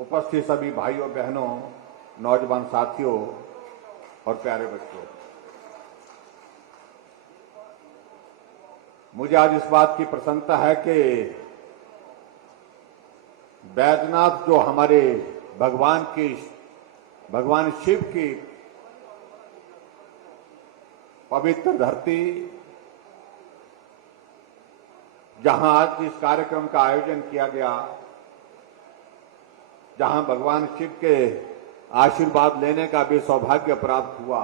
उपस्थित सभी भाइयों बहनों, नौजवान साथियों और प्यारे बच्चों, मुझे आज इस बात की प्रसन्नता है कि बैजनाथ जो हमारे भगवान शिव की पवित्र धरती, जहां आज इस कार्यक्रम का आयोजन किया गया, जहां भगवान शिव के आशीर्वाद लेने का भी सौभाग्य प्राप्त हुआ,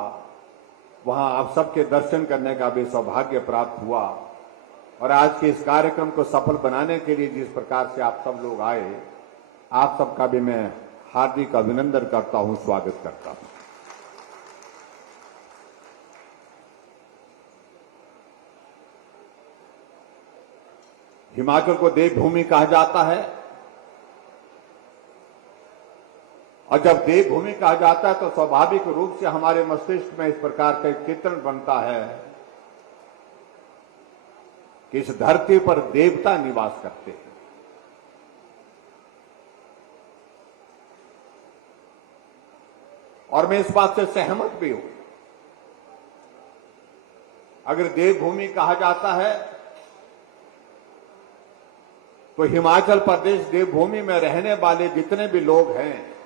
वहां आप सबके दर्शन करने का भी सौभाग्य प्राप्त हुआ। और आज के इस कार्यक्रम को सफल बनाने के लिए जिस प्रकार से आप सब लोग आए, आप सबका भी मैं हार्दिक अभिनंदन करता हूं, स्वागत करता हूं। हिमाचल को देवभूमि कहा जाता है, और जब देवभूमि कहा जाता है तो स्वाभाविक रूप से हमारे मस्तिष्क में इस प्रकार का एक चित्रण बनता है कि इस धरती पर देवता निवास करते हैं। और मैं इस बात से सहमत भी हूं। अगर देवभूमि कहा जाता है तो हिमाचल प्रदेश देवभूमि में रहने वाले जितने भी लोग हैं,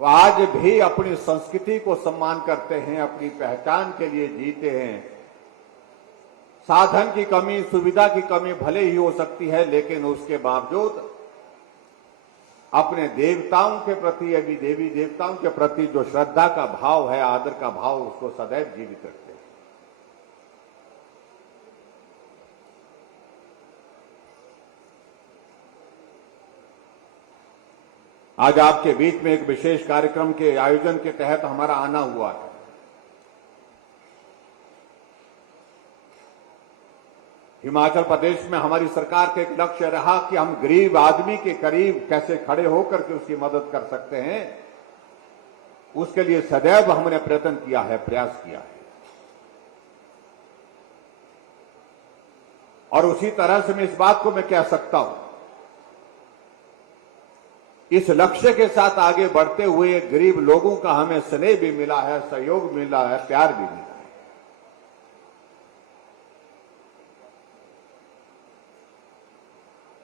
वो आज भी अपनी संस्कृति को सम्मान करते हैं, अपनी पहचान के लिए जीते हैं। साधन की कमी, सुविधा की कमी भले ही हो सकती है, लेकिन उसके बावजूद अपने देवताओं के प्रति, अभी देवी देवताओं के प्रति जो श्रद्धा का भाव है, आदर का भाव, उसको सदैव जीवित रखते हैं। आज आपके बीच में एक विशेष कार्यक्रम के आयोजन के तहत हमारा आना हुआ है। हिमाचल प्रदेश में हमारी सरकार का एक लक्ष्य रहा कि हम गरीब आदमी के करीब कैसे खड़े होकर के उसकी मदद कर सकते हैं, उसके लिए सदैव हमने प्रयत्न किया है, प्रयास किया है। और उसी तरह से मैं इस बात को मैं कह सकता हूं, इस लक्ष्य के साथ आगे बढ़ते हुए गरीब लोगों का हमें स्नेह भी मिला है, सहयोग मिला है, प्यार भी मिला है।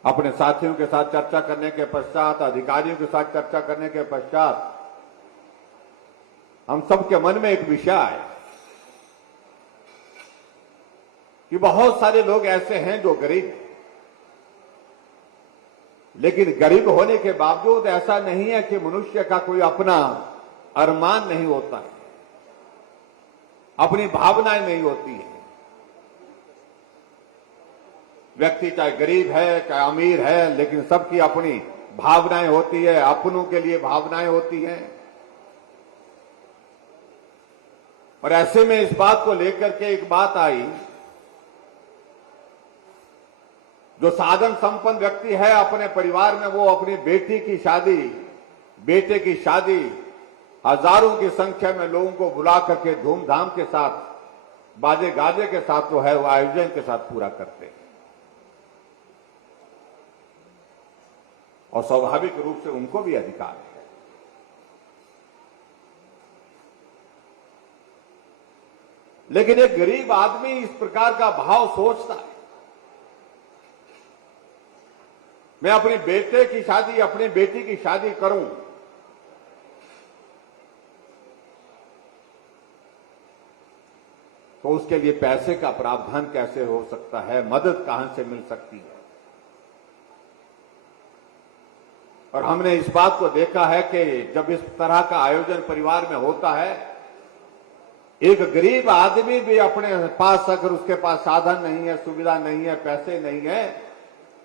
अपने साथियों के साथ चर्चा करने के पश्चात, अधिकारियों के साथ चर्चा करने के पश्चात हम सबके मन में एक विषय आया कि बहुत सारे लोग ऐसे हैं जो गरीब हैं, लेकिन गरीब होने के बावजूद ऐसा नहीं है कि मनुष्य का कोई अपना अरमान नहीं होता है, अपनी भावनाएं नहीं होती है। व्यक्ति चाहे गरीब है, चाहे अमीर है, लेकिन सबकी अपनी भावनाएं होती है, अपनों के लिए भावनाएं होती हैं। और ऐसे में इस बात को लेकर के एक बात आई, जो साधन संपन्न व्यक्ति है अपने परिवार में, वो अपनी बेटी की शादी, बेटे की शादी हजारों की संख्या में लोगों को बुला करके धूमधाम के साथ, बाजे गाजे के साथ जो है वो आयोजन के साथ पूरा करते हैं। और स्वाभाविक रूप से उनको भी अधिकार है। लेकिन एक गरीब आदमी इस प्रकार का भाव सोचता है, मैं अपने बेटे की शादी, अपनी बेटी की शादी करूं, तो उसके लिए पैसे का प्रावधान कैसे हो सकता है, मदद कहां से मिल सकती है। और हमने इस बात को देखा है कि जब इस तरह का आयोजन परिवार में होता है, एक गरीब आदमी भी अपने पास, अगर उसके पास साधन नहीं है, सुविधा नहीं है, पैसे नहीं है,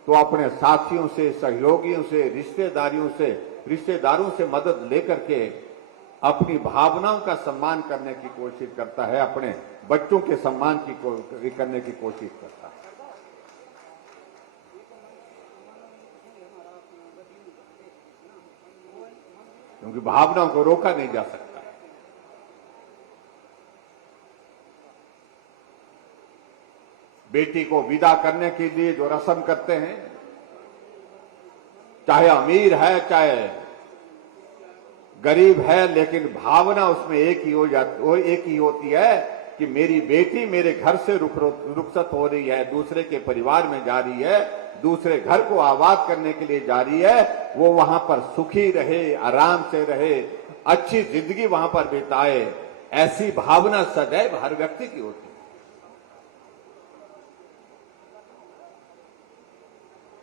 तो अपने साथियों से, सहयोगियों से, रिश्तेदारों से मदद लेकर के अपनी भावनाओं का सम्मान करने की कोशिश करता है, अपने बच्चों के सम्मान करने की कोशिश करता है। क्योंकि भावनाओं को रोका नहीं जा सकता। बेटी को विदा करने के लिए जो रस्म करते हैं, चाहे अमीर है चाहे गरीब है, लेकिन भावना उसमें एक ही हो जाती, वो एक ही होती है कि मेरी बेटी मेरे घर से रुखसत हो रही है, दूसरे के परिवार में जा रही है, दूसरे घर को आबाद करने के लिए जा रही है, वो वहां पर सुखी रहे, आराम से रहे, अच्छी जिंदगी वहां पर बिताए, ऐसी भावना सदैव हर व्यक्ति की होती है।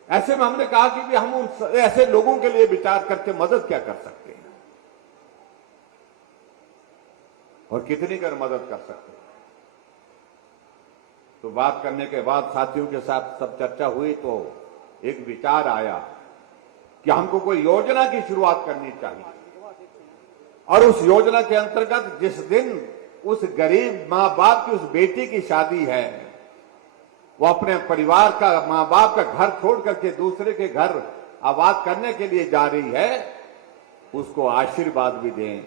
ऐसे में हमने कहा कि हम उन ऐसे लोगों के लिए विचार करके मदद क्या कर सकते हैं और कितनी कर मदद कर सकते हैं। तो बात करने के बाद साथियों के साथ सब चर्चा हुई तो एक विचार आया कि हमको कोई योजना की शुरुआत करनी चाहिए और उस योजना के अंतर्गत जिस दिन उस गरीब मां बाप की उस बेटी की शादी है, वो अपने परिवार का मां बाप का घर छोड़ करके दूसरे के घर आबाद करने के लिए जा रही है, उसको आशीर्वाद भी दें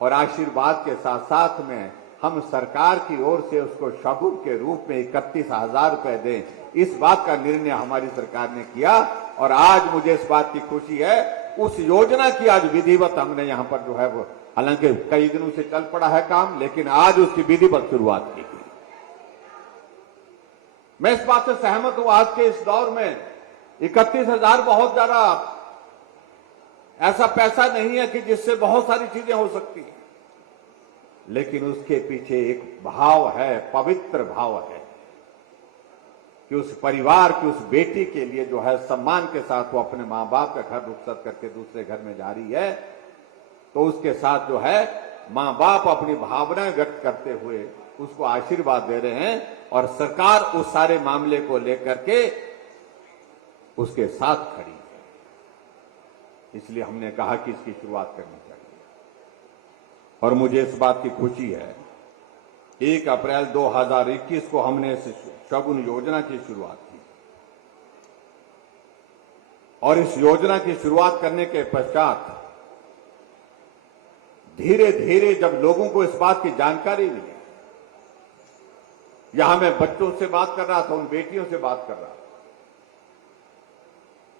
और आशीर्वाद के साथ साथ में हम सरकार की ओर से उसको शगुन के रूप में 31,000 रुपए दें। इस बात का निर्णय हमारी सरकार ने किया और आज मुझे इस बात की खुशी है, उस योजना की आज विधिवत हमने यहां पर जो है वो, हालांकि कई दिनों से चल पड़ा है काम, लेकिन आज उसकी विधिवत शुरुआत की गई। मैं इस बात से सहमत हूं, आज के इस दौर में 31,000 बहुत ज्यादा ऐसा पैसा नहीं है कि जिससे बहुत सारी चीजें हो सकती हैं, लेकिन उसके पीछे एक भाव है, पवित्र भाव है कि उस परिवार की उस बेटी के लिए जो है सम्मान के साथ वो अपने मां बाप का घर रुखसत करके दूसरे घर में जा रही है, तो उसके साथ जो है मां बाप अपनी भावनाएं व्यक्त करते हुए उसको आशीर्वाद दे रहे हैं और सरकार उस सारे मामले को लेकर के उसके साथ खड़ी है। इसलिए हमने कहा कि इसकी शुरुआत करनी चाहिए और मुझे इस बात की खुशी है 1 अप्रैल 2021 को हमने इस शगुन योजना की शुरुआत की और इस योजना की शुरुआत करने के पश्चात धीरे धीरे जब लोगों को इस बात की जानकारी मिली, यहां मैं बच्चों से बात कर रहा था, उन बेटियों से बात कर रहा था,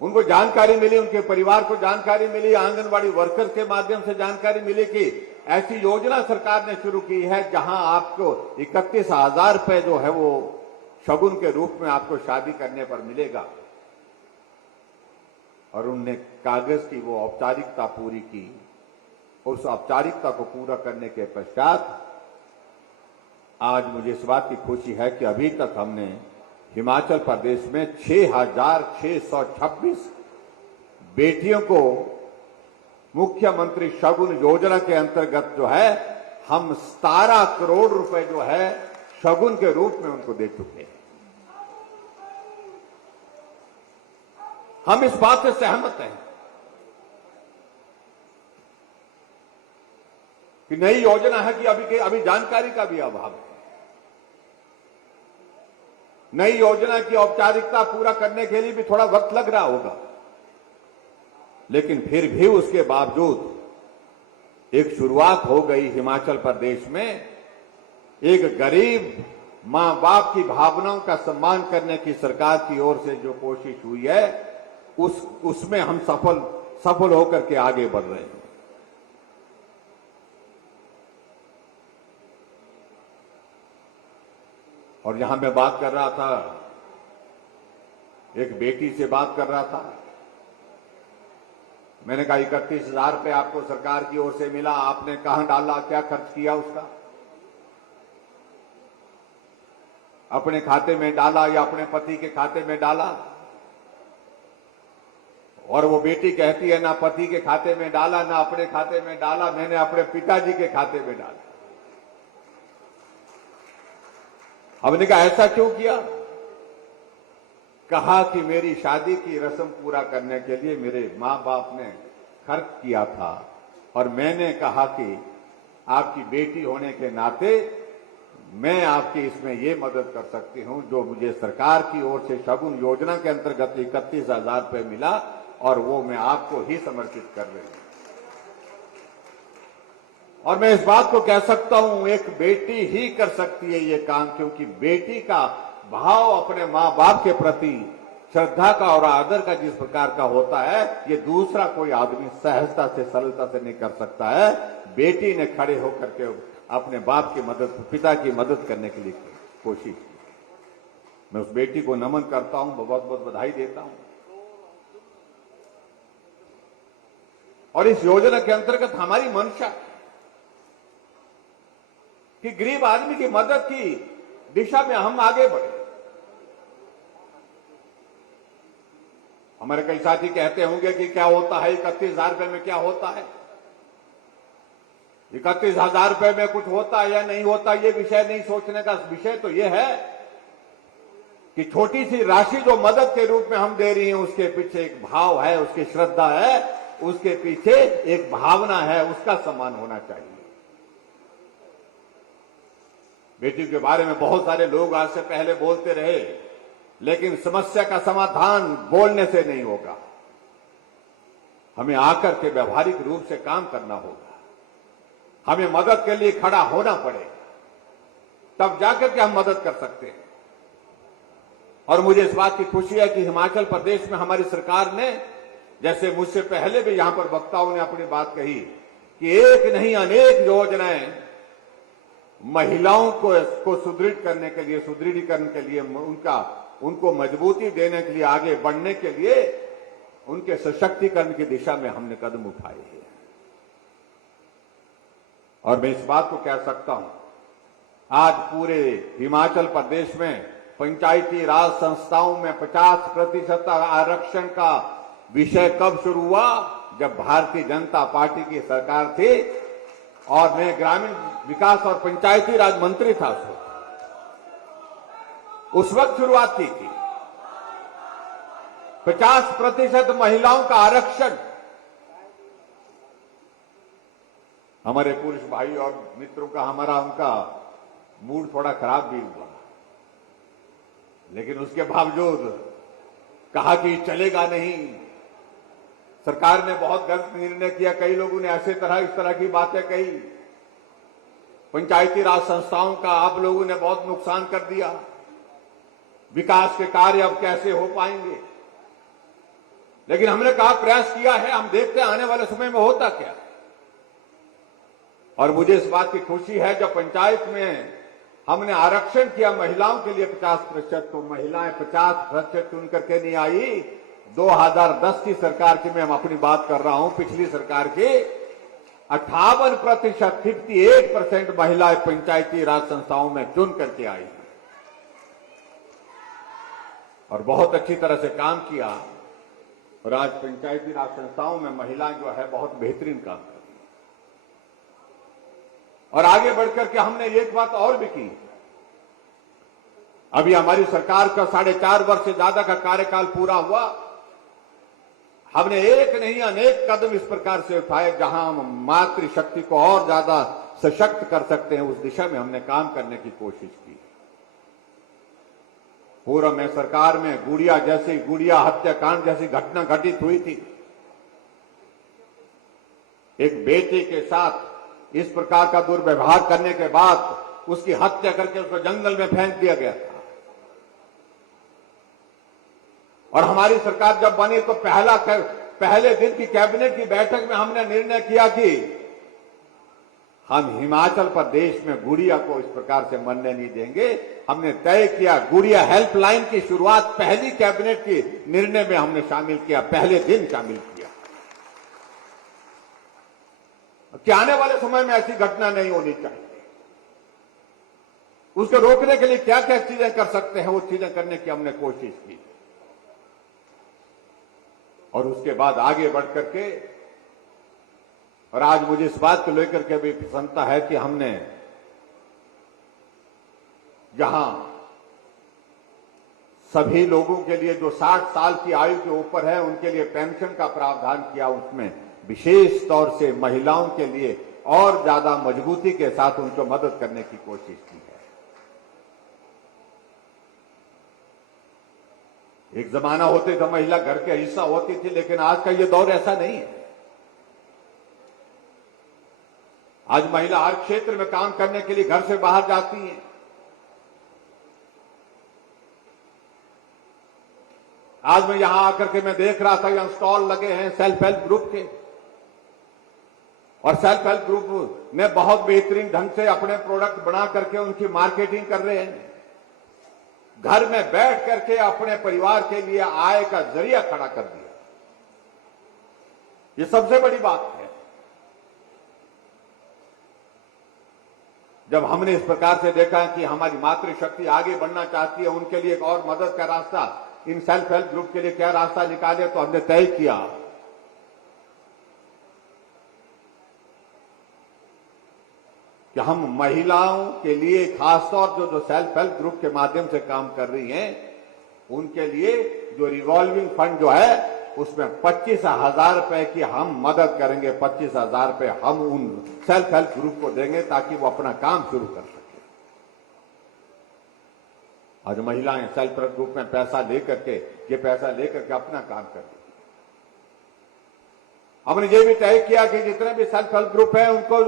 उनको जानकारी मिली, उनके परिवार को जानकारी मिली, आंगनबाड़ी वर्कर के माध्यम से जानकारी मिली कि ऐसी योजना सरकार ने शुरू की है जहां आपको 31,000 रुपए जो है वो शगुन के रूप में आपको शादी करने पर मिलेगा। और उनने कागज की वो औपचारिकता पूरी की, उस औपचारिकता को पूरा करने के पश्चात आज मुझे इस बात की खुशी है कि अभी तक हमने हिमाचल प्रदेश में 6,626 बेटियों को मुख्यमंत्री शगुन योजना के अंतर्गत जो है हम 17 करोड़ रुपए जो है शगुन के रूप में उनको दे चुके हैं। हम इस बात से सहमत हैं कि नई योजना है कि अभी जानकारी का भी अभाव है। नई योजना की औपचारिकता पूरा करने के लिए भी थोड़ा वक्त लग रहा होगा, लेकिन फिर भी उसके बावजूद एक शुरुआत हो गई हिमाचल प्रदेश में। एक गरीब मां बाप की भावनाओं का सम्मान करने की सरकार की ओर से जो कोशिश हुई है, उसमें हम सफल होकर के आगे बढ़ रहे हैं। और यहां मैं बात कर रहा था, एक बेटी से बात कर रहा था, मैंने कहा 31,000 रुपए आपको सरकार की ओर से मिला, आपने कहां डाला, क्या खर्च किया उसका? अपने खाते में डाला या अपने पति के खाते में डाला? और वो बेटी कहती है ना पति के खाते में डाला ना अपने खाते में डाला, मैंने अपने पिताजी के खाते में डाला। हमने कहा ऐसा क्यों किया? कहा कि मेरी शादी की रस्म पूरा करने के लिए मेरे मां बाप ने खर्च किया था और मैंने कहा कि आपकी बेटी होने के नाते मैं आपकी इसमें ये मदद कर सकती हूं, जो मुझे सरकार की ओर से शगुन योजना के अंतर्गत 31,000 रुपए मिला और वो मैं आपको ही समर्पित कर रही हूं। और मैं इस बात को कह सकता हूं, एक बेटी ही कर सकती है ये काम, क्योंकि बेटी का भाव अपने मां बाप के प्रति श्रद्धा का और आदर का जिस प्रकार का होता है, ये दूसरा कोई आदमी सहजता से सरलता से नहीं कर सकता है। बेटी ने खड़े होकर के अपने बाप की मदद, पिता की मदद करने के लिए कोशिश की। मैं उस बेटी को नमन करता हूं, बहुत बहुत बधाई देता हूं। और इस योजना के अंतर्गत हमारी मंशा कि गरीब आदमी की मदद की दिशा में हम आगे बढ़े। हमारे कई साथी कहते होंगे कि क्या होता है 31,000 रुपए में, क्या होता है 31,000 रुपए में, कुछ होता है या नहीं होता। ये विषय नहीं सोचने का। विषय तो यह है कि छोटी सी राशि जो मदद के रूप में हम दे रही हैं, उसके पीछे एक भाव है, उसकी श्रद्धा है, उसके पीछे एक भावना है, उसका सम्मान होना चाहिए। बेटी के बारे में बहुत सारे लोग आज से पहले बोलते रहे, लेकिन समस्या का समाधान बोलने से नहीं होगा। हमें आकर के व्यवहारिक रूप से काम करना होगा। हमें मदद के लिए खड़ा होना पड़ेगा, तब जाकर के हम मदद कर सकते हैं। और मुझे इस बात की खुशी है कि हिमाचल प्रदेश में हमारी सरकार ने, जैसे मुझसे पहले भी यहां पर वक्ताओं ने अपनी बात कही, कि एक नहीं अनेक योजनाएं महिलाओं को सुदृढ़ करने के लिए, सुदृढ़ीकरण के लिए, उनको मजबूती देने के लिए, आगे बढ़ने के लिए, उनके सशक्तिकरण की दिशा में हमने कदम उठाए हैं। और मैं इस बात को कह सकता हूं, आज पूरे हिमाचल प्रदेश में पंचायती राज संस्थाओं में 50% आरक्षण का विषय कब शुरू हुआ? जब भारतीय जनता पार्टी की सरकार थी और मैं ग्रामीण विकास और पंचायती राज मंत्री था। उस वक्त शुरुआत की थी। 50% महिलाओं का आरक्षण। हमारे पुरुष भाई और मित्रों का, उनका मूड थोड़ा खराब भी हुआ, लेकिन उसके बावजूद कहा कि चलेगा नहीं। सरकार ने बहुत गलत निर्णय किया। कई लोगों ने इस तरह की बातें कही। पंचायती राज संस्थाओं का आप लोगों ने बहुत नुकसान कर दिया। विकास के कार्य अब कैसे हो पाएंगे? लेकिन हमने कहा, प्रयास किया है, हम देखते हैं आने वाले समय में होता क्या। और मुझे इस बात की खुशी है, जब पंचायत में हमने आरक्षण किया महिलाओं के लिए 50%, तो महिलाएं 50% चुन करके नहीं आई। 2010 की सरकार की मैं अपनी बात कर रहा हूं, पिछली सरकार की 58%, 58% महिलाएं पंचायती राज संस्थाओं में चुन करके आई और बहुत अच्छी तरह से काम किया। और आज पंचायती राज संस्थाओं में महिलाएं जो है बहुत बेहतरीन काम कर रही हैं। और आगे बढ़कर के हमने एक बात और भी की। अभी हमारी सरकार का 4.5 वर्ष से ज्यादा का कार्यकाल पूरा हुआ। हमने एक नहीं अनेक कदम इस प्रकार से उठाए, जहां हम मातृशक्ति को और ज्यादा सशक्त कर सकते हैं, उस दिशा में हमने काम करने की कोशिश की। पूर्व में सरकार में गुड़िया हत्याकांड जैसी घटना घटित हुई थी। एक बेटे के साथ इस प्रकार का दुर्व्यवहार करने के बाद उसकी हत्या करके उसको जंगल में फेंक दिया गया था। और हमारी सरकार जब बनी तो पहले दिन की कैबिनेट की बैठक में हमने निर्णय किया कि हम हिमाचल प्रदेश में गुड़िया को इस प्रकार से मरने नहीं देंगे। हमने तय किया, गुड़िया हेल्पलाइन की शुरुआत पहली कैबिनेट की निर्णय में हमने शामिल किया, पहले दिन शामिल किया कि आने वाले समय में ऐसी घटना नहीं होनी चाहिए। उसको रोकने के लिए क्या क्या चीजें कर सकते हैं, वो चीजें करने की हमने कोशिश की। और उसके बाद आगे बढ़ करके, और आज मुझे इस बात को लेकर के भी प्रसन्नता है कि हमने जहां सभी लोगों के लिए जो 60 साल की आयु के ऊपर है उनके लिए पेंशन का प्रावधान किया, उसमें विशेष तौर से महिलाओं के लिए और ज्यादा मजबूती के साथ उनको मदद करने की कोशिश की है। एक जमाना होते तो महिला घर के हिस्सा होती थी, लेकिन आज का ये दौर ऐसा नहीं है। आज महिला हर क्षेत्र में काम करने के लिए घर से बाहर जाती हैं। आज मैं यहां आकर के मैं देख रहा था, यहां स्टॉल लगे हैं सेल्फ हेल्प ग्रुप के, और सेल्फ हेल्प ग्रुप ने बहुत बेहतरीन ढंग से अपने प्रोडक्ट बना करके उनकी मार्केटिंग कर रहे हैं। घर में बैठ करके अपने परिवार के लिए आय का जरिया खड़ा कर दिया। ये सबसे बड़ी बात है। जब हमने इस प्रकार से देखा कि हमारी मातृशक्ति आगे बढ़ना चाहती है, उनके लिए एक और मदद का रास्ता, इन सेल्फ हेल्प ग्रुप के लिए क्या रास्ता निकाले, तो हमने तय किया कि हम महिलाओं के लिए खासतौर जो सेल्फ हेल्प ग्रुप के माध्यम से काम कर रही हैं, उनके लिए जो रिवॉल्विंग फंड जो है उसमें 25,000 रुपए की हम मदद करेंगे। 25,000 रुपए हम उन सेल्फ हेल्प ग्रुप को देंगे ताकि वो अपना काम शुरू कर सके। आज महिलाएं सेल्फ हेल्प ग्रुप में पैसा लेकर के, ये पैसा लेकर के अपना काम कर रही। हमने ये भी तय किया कि जितने भी सेल्फ हेल्प ग्रुप है उनको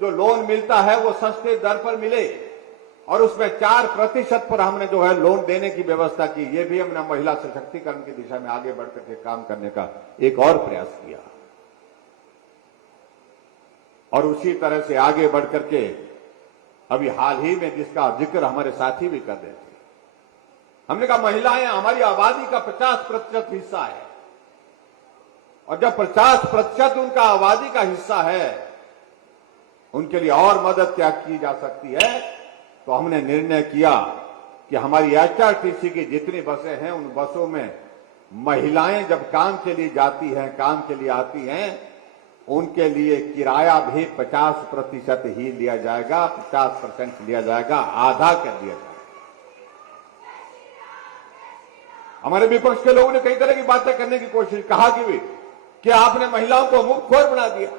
जो लोन मिलता है वो सस्ते दर पर मिले, और उसमें 4% पर हमने जो है लोन देने की व्यवस्था की। ये भी हमने महिला सशक्तिकरण की दिशा में आगे बढ़कर के काम करने का एक और प्रयास किया। और उसी तरह से आगे बढ़कर के अभी हाल ही में जिसका जिक्र हमारे साथी भी कर रहे थे, हमने कहा महिलाएं हमारी आबादी का 50% हिस्सा है, और जब 50% उनका आबादी का हिस्सा है, उनके लिए और मदद क्या की जा सकती है, तो हमने निर्णय किया कि हमारी एचआरटीसी की जितनी बसें हैं, उन बसों में महिलाएं जब काम के लिए जाती हैं, काम के लिए आती हैं, उनके लिए किराया भी 50% ही लिया जाएगा, 50% लिया जाएगा, आधा कर दिया जाएगा। हमारे विपक्ष के लोगों ने कई तरह की बातें करने की कोशिश, कहा कि आपने महिलाओं को मुफ्तखोर बना दिया।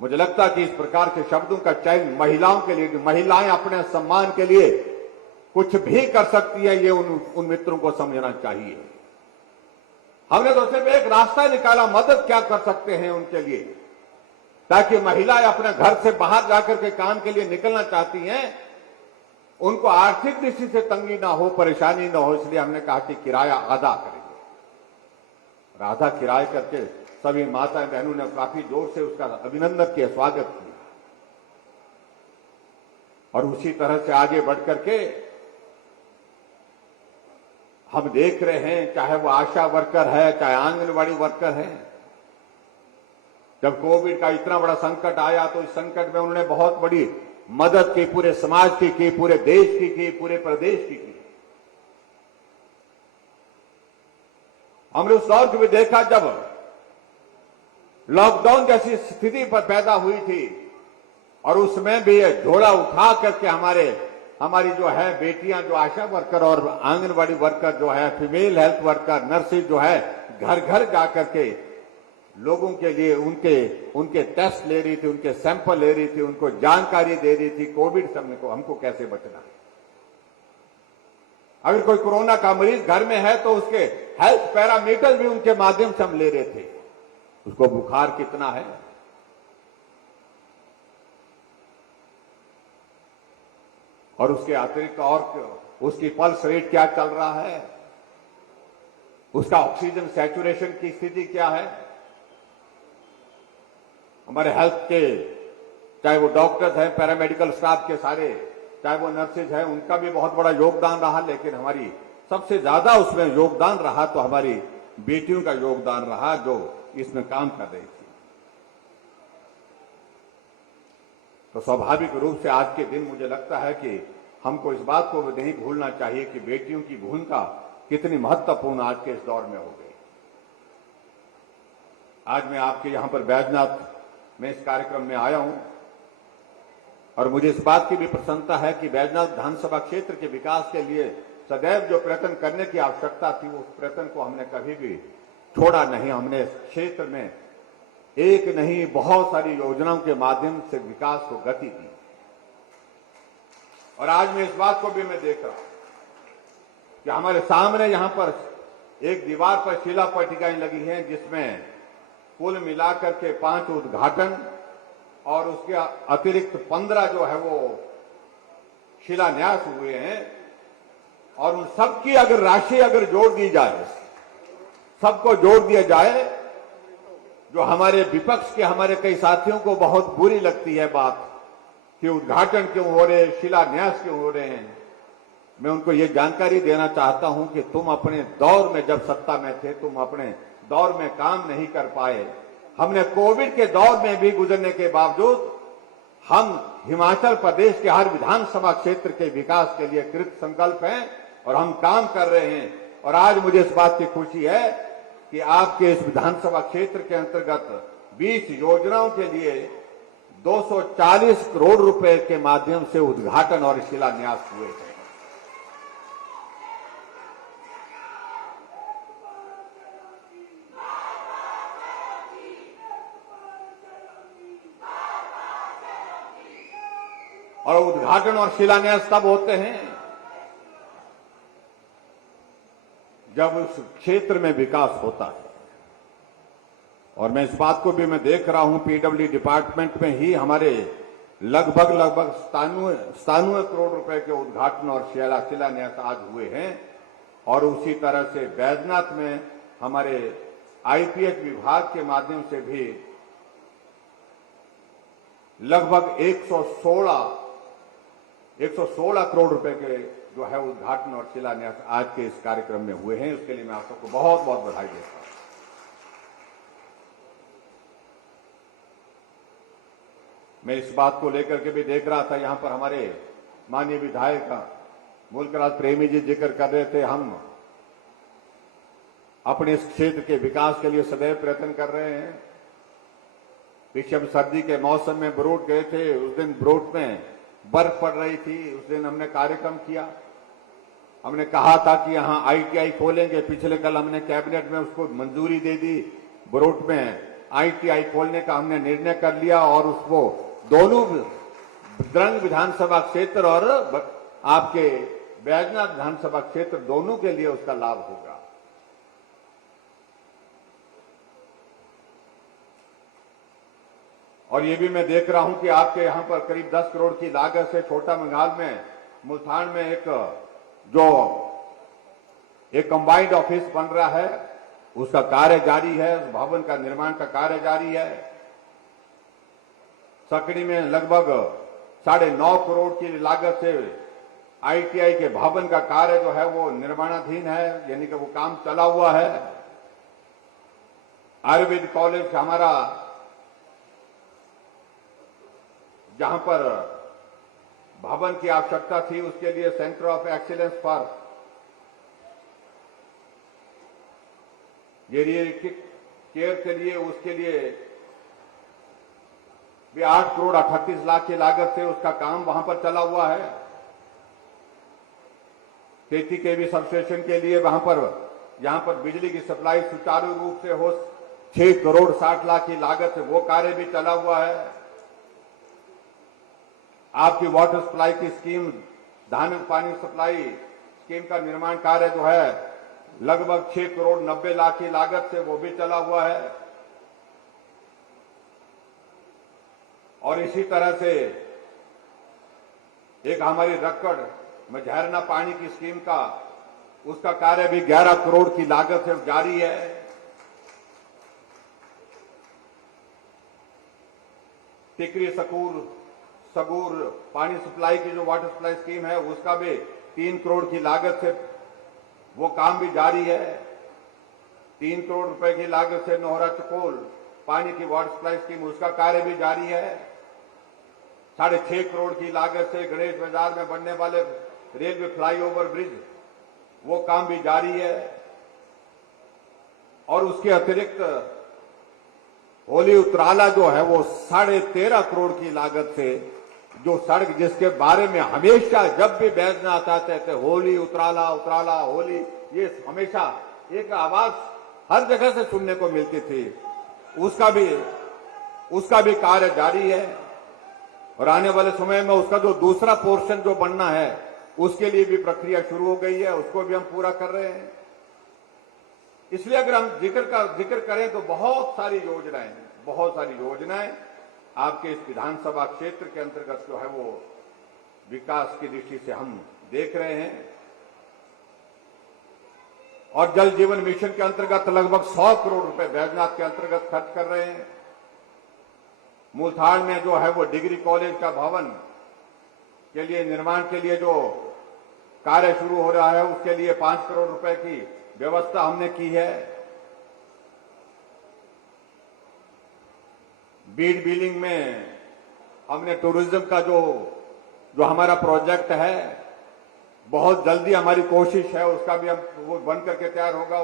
मुझे लगता है कि इस प्रकार के शब्दों का चयन महिलाओं के लिए, महिलाएं अपने सम्मान के लिए कुछ भी कर सकती है, ये उन मित्रों को समझना चाहिए। हमने तो सिर्फ एक रास्ता निकाला, मदद क्या कर सकते हैं उनके लिए, ताकि महिलाएं अपने घर से बाहर जाकर के काम के लिए निकलना चाहती हैं, उनको आर्थिक दृष्टि से तंगी ना हो, परेशानी ना हो। इसलिए हमने कहा कि किराया आधा करेंगे, और आधा किराया करके सभी माता बहनों ने काफी जोर से उसका अभिनंदन किया, स्वागत किया। और उसी तरह से आगे बढ़कर के हम देख रहे हैं, चाहे वो आशा वर्कर है, चाहे आंगनवाड़ी वर्कर है, जब कोविड का इतना बड़ा संकट आया तो इस संकट में उन्होंने बहुत बड़ी मदद की, पूरे समाज की, पूरे देश की, पूरे प्रदेश की। हमने उस दौर को भी देखा जब लॉकडाउन जैसी स्थिति पर पैदा हुई थी, और उसमें भी झोला उठा करके हमारी जो है बेटियां, जो आशा वर्कर और आंगनवाड़ी वर्कर जो है, फीमेल हेल्थ वर्कर, नर्सेज जो है, घर घर जाकर के लोगों के लिए उनके टेस्ट ले रही थी, उनके सैंपल ले रही थी, उनको जानकारी दे रही थी कोविड समय को हमको कैसे बचना है। अगर कोई कोरोना का मरीज घर में है तो उसके हेल्थ पैरामीटर भी उनके माध्यम से हम ले रहे थे, उसको बुखार कितना है, और उसके अतिरिक्त और उसकी पल्स रेट क्या चल रहा है, उसका ऑक्सीजन सैचुरेशन की स्थिति क्या है। हमारे हेल्थ के चाहे वो डॉक्टर्स हैं, पैरामेडिकल स्टाफ के सारे, चाहे वो नर्सेज हैं, उनका भी बहुत बड़ा योगदान रहा, लेकिन हमारी सबसे ज्यादा उसमें योगदान रहा तो हमारी बेटियों का योगदान रहा, जो इसमें काम कर रही थी। तो स्वाभाविक रूप से आज के दिन मुझे लगता है कि हमको इस बात को नहीं भूलना चाहिए कि बेटियों की भूमिका कितनी महत्वपूर्ण आज के इस दौर में हो गई। आज मैं आपके यहां पर बैजनाथ में इस कार्यक्रम में आया हूं, और मुझे इस बात की भी प्रसन्नता है कि बैजनाथ विधानसभा क्षेत्र के विकास के लिए सदैव जो प्रयत्न करने की आवश्यकता थी, उस प्रयत्न को हमने कभी भी छोड़ा नहीं। हमने इस क्षेत्र में एक नहीं बहुत सारी योजनाओं के माध्यम से विकास को गति दी, और आज मैं इस बात को भी मैं देख रहा हूं कि हमारे सामने यहां पर एक दीवार पर शिला पट्टिकाएं लगी हैं, जिसमें कुल मिलाकर के 5 उद्घाटन और उसके अतिरिक्त 15 जो है वो शिलान्यास हुए हैं। और उन सबकी अगर राशि अगर जोड़ दी जाए, सबको जोड़ दिया जाए, जो हमारे विपक्ष के हमारे कई साथियों को बहुत बुरी लगती है बात कि उद्घाटन क्यों हो रहे, शिलान्यास क्यों हो रहे हैं, मैं उनको ये जानकारी देना चाहता हूं कि तुम अपने दौर में जब सत्ता में थे, तुम अपने दौर में काम नहीं कर पाए। हमने कोविड के दौर में भी गुजरने के बावजूद हम हिमाचल प्रदेश के हर विधानसभा क्षेत्र के विकास के लिए कृत संकल्प हैं और हम काम कर रहे हैं। और आज मुझे इस बात की खुशी है कि आपके इस विधानसभा क्षेत्र के अंतर्गत 20 योजनाओं के लिए 240 करोड़ रुपए के माध्यम से उद्घाटन और शिलान्यास हुए हैं। और उद्घाटन और शिलान्यास तब होते हैं जब उस क्षेत्र में विकास होता है। और मैं इस बात को भी मैं देख रहा हूं, पीडब्ल्यू डिपार्टमेंट में ही हमारे लगभग 97 करोड़ रुपए के उद्घाटन और शिलान्यास आज हुए हैं। और उसी तरह से बैजनाथ में हमारे आईपीएच विभाग के माध्यम से भी लगभग 116 करोड़ रुपए के जो है उद्घाटन और शिलान्यास आज के इस कार्यक्रम में हुए हैं। उसके लिए मैं आप सबको बहुत बहुत बधाई देता हूं। मैं इस बात को लेकर के भी देख रहा था, यहां पर हमारे माननीय विधायक मुल्कराज प्रेमी जी जिक्र कर रहे थे, हम अपने इस क्षेत्र के विकास के लिए सदैव प्रयत्न कर रहे हैं। पीछे हम सर्दी के मौसम में बरोट गए थे, उस दिन बरोट में बर्फ पड़ रही थी, उस दिन हमने कार्यक्रम किया। हमने कहा था कि यहां आईटीआई खोलेंगे, पिछले कल हमने कैबिनेट में उसको मंजूरी दे दी। बरोट में आईटीआई खोलने का हमने निर्णय कर लिया और उसको दोनों द्रंग विधानसभा क्षेत्र और आपके बैजनाथ विधानसभा क्षेत्र दोनों के लिए उसका लाभ होगा। और ये भी मैं देख रहा हूं कि आपके यहां पर करीब 10 करोड़ की लागत से छोटा मंगाल में मुल्तान में एक कंबाइंड ऑफिस बन रहा है, उसका कार्य जारी है, उस भवन का निर्माण का कार्य जारी है। सकड़ी में लगभग 9.5 करोड़ की लागत से आईटीआई के भवन का कार्य जो है वो निर्माणाधीन है, यानी कि वो काम चला हुआ है। आयुर्वेद कॉलेज हमारा जहां पर भवन की आवश्यकता थी, उसके लिए centre of excellence for geriatric care के लिए, उसके लिए भी 8 करोड़ 38 लाख की लागत से उसका काम वहां पर चला हुआ है। खेती के भी सबस्टेशन के लिए वहां पर यहां पर बिजली की सप्लाई सुचारू रूप से हो 6 करोड़ 60 लाख की लागत से वो कार्य भी चला हुआ है। आपकी वाटर सप्लाई की स्कीम, धान पानी सप्लाई स्कीम का निर्माण कार्य जो है लगभग 6 करोड़ 90 लाख की लागत से वो भी चला हुआ है। और इसी तरह से एक हमारी रक्कड़ में झरना पानी की स्कीम का उसका कार्य भी 11 करोड़ की लागत से जारी है। टिकरी सगूर पानी सप्लाई की जो वाटर सप्लाई स्कीम है उसका भी 3 करोड़ की लागत से वो काम भी जारी है। 3 करोड़ रुपए की लागत से नोहरा चकोल पानी की वाटर सप्लाई स्कीम उसका कार्य भी जारी है। 6.5 करोड़ की लागत से गणेश बाजार में बनने वाले रेलवे फ्लाईओवर ब्रिज वो काम भी जारी है। और उसके अतिरिक्त होली उतराला जो है वो 13.5 करोड़ की लागत से जो सड़क, जिसके बारे में हमेशा जब भी बैजनाथ आते थे होली उतराला उतराला होली, ये हमेशा एक आवाज हर जगह से सुनने को मिलती थी, उसका भी कार्य जारी है। और आने वाले समय में उसका जो दूसरा पोर्शन जो बनना है उसके लिए भी प्रक्रिया शुरू हो गई है, उसको भी हम पूरा कर रहे हैं। इसलिए अगर हम जिक्र करें तो बहुत सारी योजनाएं आपके इस विधानसभा क्षेत्र के अंतर्गत जो है वो विकास की दृष्टि से हम देख रहे हैं। और जल जीवन मिशन के अंतर्गत लगभग 100 करोड़ रुपए बैजनाथ के अंतर्गत खर्च कर रहे हैं। मूलथाड़ में जो है वो डिग्री कॉलेज का भवन के लिए निर्माण के लिए जो कार्य शुरू हो रहा है उसके लिए 5 करोड़ रुपए की व्यवस्था हमने की है। बीड बिलिंग में हमने टूरिज्म का जो हमारा प्रोजेक्ट है, बहुत जल्दी हमारी कोशिश है उसका भी हम वो बन करके तैयार होगा,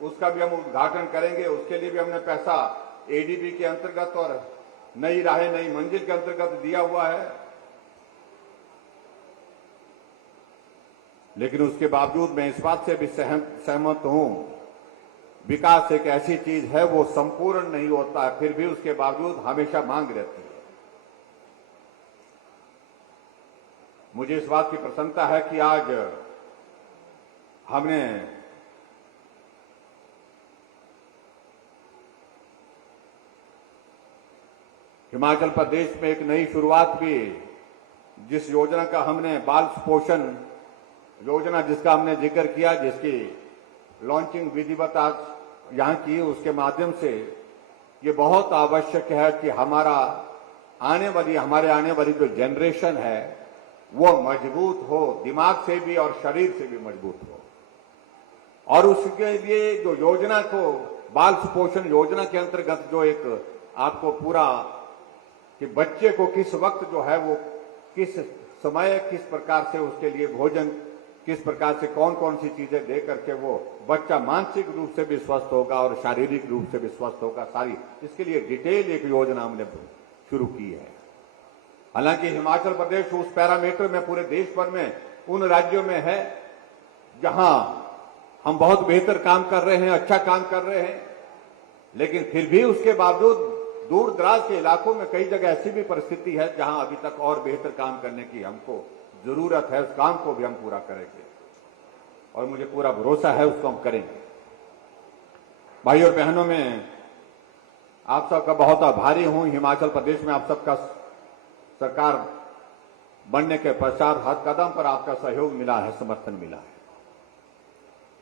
उसका भी हम उद्घाटन करेंगे। उसके लिए भी हमने पैसा एडीबी के अंतर्गत और नई राहें नई मंजिल के अंतर्गत दिया हुआ है। लेकिन उसके बावजूद मैं इस बात से भी सहमत हूं, विकास एक ऐसी चीज है वो संपूर्ण नहीं होता है, फिर भी उसके बावजूद हमेशा मांग रहती है। मुझे इस बात की प्रसन्नता है कि आज हमने हिमाचल प्रदेश में एक नई शुरुआत भी, जिस योजना का हमने बाल पोषण योजना जिसका हमने जिक्र किया, जिसकी लॉन्चिंग विधिवत आज यहां की, उसके माध्यम से ये बहुत आवश्यक है कि हमारे आने वाली जो जनरेशन है वो मजबूत हो, दिमाग से भी और शरीर से भी मजबूत हो। और उसके लिए जो योजना को बाल सुपोषण योजना के अंतर्गत जो एक आपको पूरा कि बच्चे को किस वक्त जो है वो किस समय किस प्रकार से उसके लिए भोजन किस प्रकार से कौन कौन सी चीजें दे करके वो बच्चा मानसिक रूप से भी स्वस्थ होगा और शारीरिक रूप से भी स्वस्थ होगा, सारी इसके लिए डिटेल एक योजना हमने शुरू की है। हालांकि हिमाचल प्रदेश उस पैरामीटर में पूरे देश भर में उन राज्यों में है जहां हम बहुत बेहतर काम कर रहे हैं, अच्छा काम कर रहे हैं, लेकिन फिर भी उसके बावजूद दूर दराज के इलाकों में कई जगह ऐसी भी परिस्थिति है जहां अभी तक और बेहतर काम करने की हमको जरूरत है। उस काम को भी हम पूरा करेंगे और मुझे पूरा भरोसा है उसको हम करेंगे। भाई और बहनों, मैं आप सबका बहुत आभारी हूं। हिमाचल प्रदेश में आप सबका सरकार बनने के पश्चात हर कदम पर आपका सहयोग मिला है, समर्थन मिला है।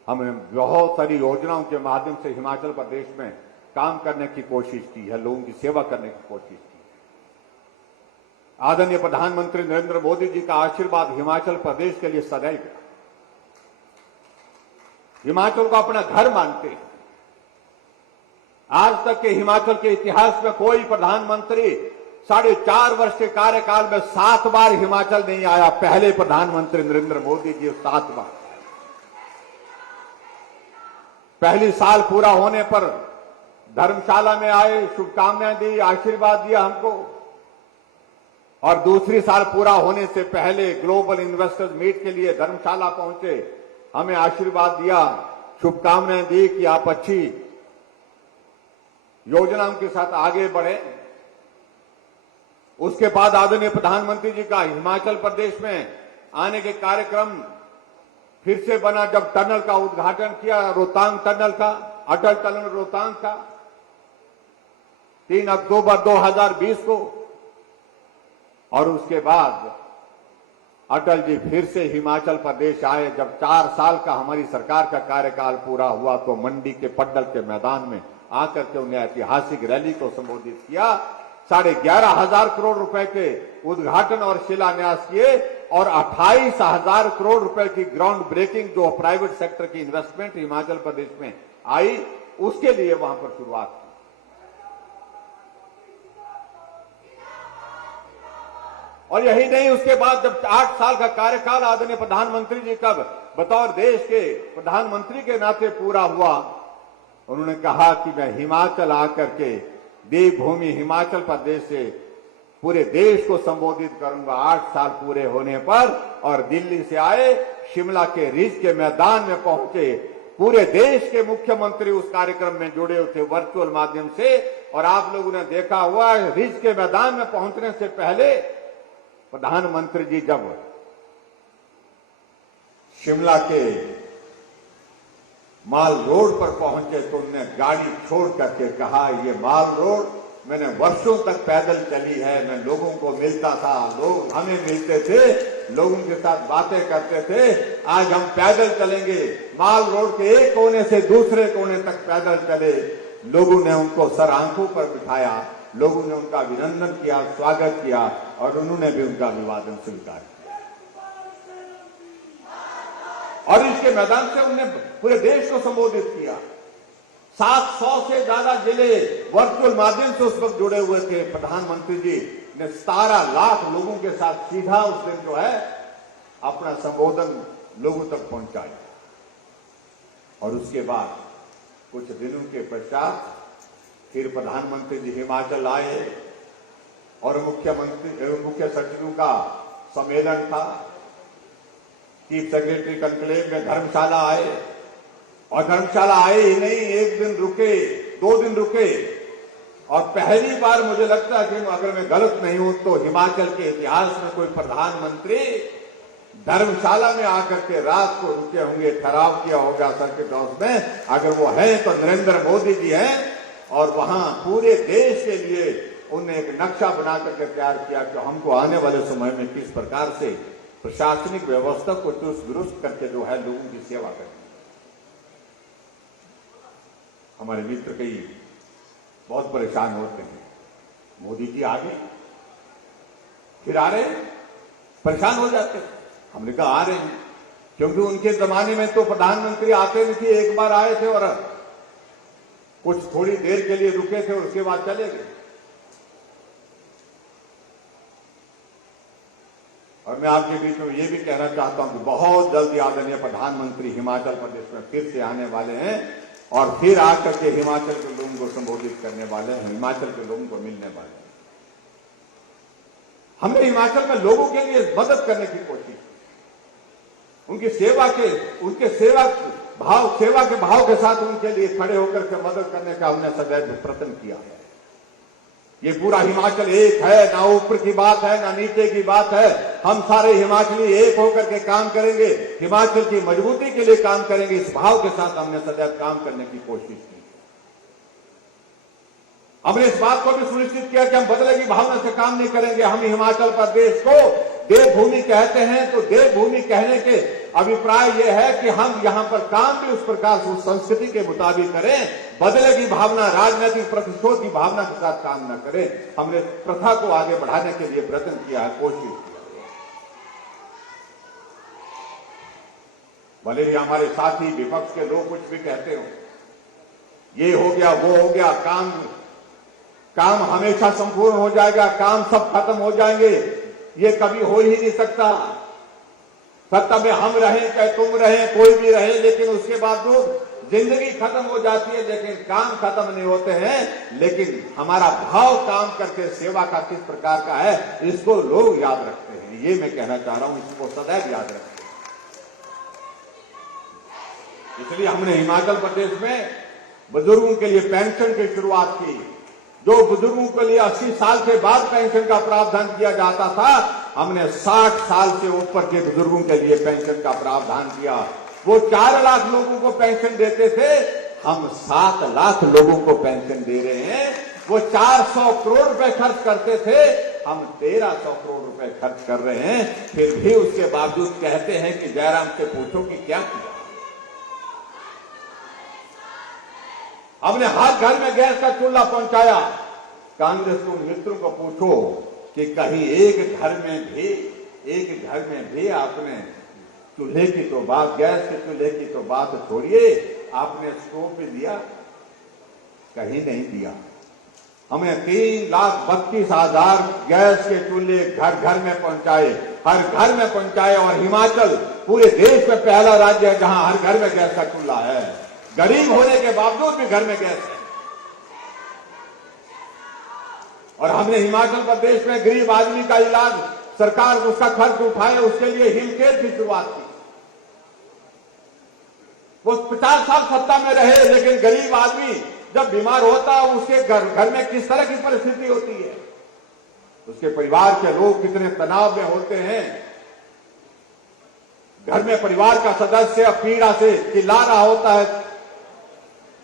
हमने बहुत सारी योजनाओं के माध्यम से हिमाचल प्रदेश में काम करने की कोशिश की है, लोगों की सेवा करने की कोशिश की है। आदरणीय प्रधानमंत्री नरेंद्र मोदी जी का आशीर्वाद हिमाचल प्रदेश के लिए सदैव, हिमाचल को अपना घर मानते हैं। आज तक के हिमाचल के इतिहास में कोई प्रधानमंत्री 4.5 वर्ष के कार्यकाल में 7 बार हिमाचल नहीं आया। पहले प्रधानमंत्री नरेंद्र मोदी जी 7 बार। पहली साल पूरा होने पर धर्मशाला में आए, शुभकामनाएं दी, आशीर्वाद दिया हमको, और दूसरी साल पूरा होने से पहले ग्लोबल इन्वेस्टर्स मीट के लिए धर्मशाला पहुंचे, हमें आशीर्वाद दिया, शुभकामनाएं दी कि आप अच्छी योजनाओं के साथ आगे बढ़े। उसके बाद आदरणीय प्रधानमंत्री जी का हिमाचल प्रदेश में आने के कार्यक्रम फिर से बना जब टनल का उद्घाटन किया, रोहतांग टनल का, अटल टनल रोहतांग का 3 अक्टूबर 2020 को। और उसके बाद अटल जी फिर से हिमाचल प्रदेश आए। जब 4 साल का हमारी सरकार का कार्यकाल पूरा हुआ तो मंडी के पड्डल के मैदान में आकर के उन्हें ऐतिहासिक रैली को संबोधित किया। 11,500 करोड़ रुपए के उद्घाटन और शिलान्यास किए और 28,000 करोड़ रुपए की ग्राउंड ब्रेकिंग जो प्राइवेट सेक्टर की इन्वेस्टमेंट हिमाचल प्रदेश में आई, उसके लिए वहां पर शुरुआत की। और यही नहीं, उसके बाद जब 8 साल का कार्यकाल आदरणीय प्रधानमंत्री जी का बतौर देश के प्रधानमंत्री के नाते पूरा हुआ, उन्होंने कहा कि मैं हिमाचल आकर के देवभूमि हिमाचल प्रदेश से पूरे देश को संबोधित करूंगा। 8 साल पूरे होने पर और दिल्ली से आए, शिमला के रिज के मैदान में पहुंचे। पूरे देश के मुख्यमंत्री उस कार्यक्रम में जुड़े हुए थे वर्चुअल माध्यम से, और आप लोगों ने देखा हुआ रिज के मैदान में पहुंचने से पहले प्रधानमंत्री जी जब शिमला के माल रोड पर पहुंचे तो उन्होंने गाड़ी छोड़ करके कहा, ये माल रोड मैंने वर्षों तक पैदल चली है, मैं लोगों को मिलता था, लोग हमें मिलते थे, लोगों के साथ बातें करते थे। आज हम पैदल चलेंगे, माल रोड के एक कोने से दूसरे कोने तक पैदल चले। लोगों ने उनको सर आंखों पर बिठाया, लोगों ने उनका अभिनंदन किया, स्वागत किया और उन्होंने भी उनका अभिवादन स्वीकार किया। और इसके मैदान से उन्होंने पूरे देश को संबोधित किया। 700 से ज्यादा जिले वर्चुअल माध्यम से उस वक्त जुड़े हुए थे। प्रधानमंत्री जी ने 17 लाख लोगों के साथ सीधा उस दिन जो है अपना संबोधन लोगों तक पहुंचाया। और उसके बाद कुछ दिनों के पश्चात फिर प्रधानमंत्री जी हिमाचल आए और मुख्य सचिवों का सम्मेलन था। चीफ सेक्रेटरी कॉन्क्लेव में धर्मशाला आए और धर्मशाला आए ही नहीं, एक दिन रुके, 2 दिन रुके और पहली बार मुझे लगता है कि अगर मैं गलत नहीं हूं तो हिमाचल के इतिहास में कोई प्रधानमंत्री धर्मशाला में आकर के रात को रुके होंगे, ठहराव किया होगा सर्किट हाउस में। अगर वो है तो नरेंद्र मोदी जी हैं। और वहां पूरे देश के लिए उन्हें एक नक्शा बना करके तैयार किया कि हमको आने वाले समय में किस प्रकार से प्रशासनिक व्यवस्था को चुस्त दुरुस्त करके जो है लोगों की सेवा करनी। हमारे मित्र कई बहुत परेशान होते हैं, मोदी जी आ गए, फिर आ रहे हैं, परेशान हो जाते हैं। हमने कहा आ रहे हैं, क्योंकि उनके जमाने में तो प्रधानमंत्री आते नहीं थे, एक बार आए थे और कुछ थोड़ी देर के लिए रुके थे, उसके बाद चले गए। और मैं आपके बीच में ये भी कहना चाहता हूं कि बहुत जल्दी आदरणीय प्रधानमंत्री हिमाचल प्रदेश में फिर से आने वाले हैं और फिर आकर के हिमाचल के लोगों को संबोधित करने वाले हैं, हिमाचल के लोगों को मिलने वाले हैं। हमने हिमाचल में लोगों के लिए मदद करने की कोशिश की, उनके सेवा के भाव के साथ उनके लिए खड़े होकर के मदद करने का हमने सदैव प्रयत्न किया है। ये पूरा हिमाचल एक है, ना ऊपर की बात है ना नीचे की बात है। हम सारे हिमाचली एक होकर के काम करेंगे, हिमाचल की मजबूती के लिए काम करेंगे। इस भाव के साथ हमने सदैव काम करने की कोशिश की। हमने इस बात को भी सुनिश्चित किया कि हम बदले की भावना से काम नहीं करेंगे। हम हिमाचल प्रदेश को देवभूमि कहते हैं तो देवभूमि कहने के अभिप्राय यह है कि हम यहां पर काम भी उस प्रकार से उस संस्कृति के मुताबिक करें, बदले की भावना, राजनीतिक प्रतिशोध की भावना के साथ काम न करें। हमने प्रथा को आगे बढ़ाने के लिए प्रयत्न किया है, कोशिश की। भले ही हमारे साथी विपक्ष के लोग कुछ भी कहते हो, ये हो गया वो हो गया, काम हमेशा संपूर्ण हो जाएगा, काम सब खत्म हो जाएंगे, ये कभी हो ही नहीं सकता। सत्ता में हम रहें चाहे तुम रहें, कोई भी रहे, लेकिन उसके बावजूद जिंदगी खत्म हो जाती है, लेकिन काम खत्म नहीं होते हैं। लेकिन हमारा भाव काम करके सेवा का किस प्रकार का है, इसको लोग याद रखते हैं। ये मैं कहना चाह रहा हूं, इसको सदैव याद रखते हैं। इसलिए हमने हिमाचल प्रदेश में बुजुर्गों के लिए पेंशन की शुरुआत की। जो बुजुर्गों के लिए 80 साल के बाद पेंशन का प्रावधान किया जाता था, हमने 60 साल से ऊपर के बुजुर्गों के लिए पेंशन का प्रावधान किया। वो 4 लाख लोगों को पेंशन देते थे, हम 7 लाख लोगों को पेंशन दे रहे हैं। वो 400 करोड़ रुपए खर्च करते थे, हम 1300 करोड़ रुपए खर्च कर रहे हैं। फिर भी उसके बावजूद कहते हैं कि जयराम से पूछो कि क्या किया। हमने हर घर में गैस का चूल्हा पहुंचाया। कांग्रेस के मित्रों को पूछो कि कहीं एक घर में भी आपने चूल्हे की तो बात, गैस के चूल्हे की तो बात छोड़िए, आपने स्टोव भी दिया? कहीं नहीं दिया। हमने 3,32,000 गैस के चूल्हे घर घर में पहुंचाए, हर घर में पहुंचाए। और हिमाचल पूरे देश में पहला राज्य है जहां हर घर में गैस का चूल्हा है। गरीब होने के बावजूद भी घर में गैस है। और हमने हिमाचल प्रदेश में गरीब आदमी का इलाज, सरकार उसका खर्च उठाए, उसके लिए हिमकेयर की शुरुआत की। वो 50 साल सत्ता में रहे, लेकिन गरीब आदमी जब बीमार होता है, उसके घर में किस तरह की परिस्थिति होती है, उसके परिवार के लोग कितने तनाव में होते हैं। घर में परिवार का सदस्य पीड़ा से चिल्ला रहा होता है,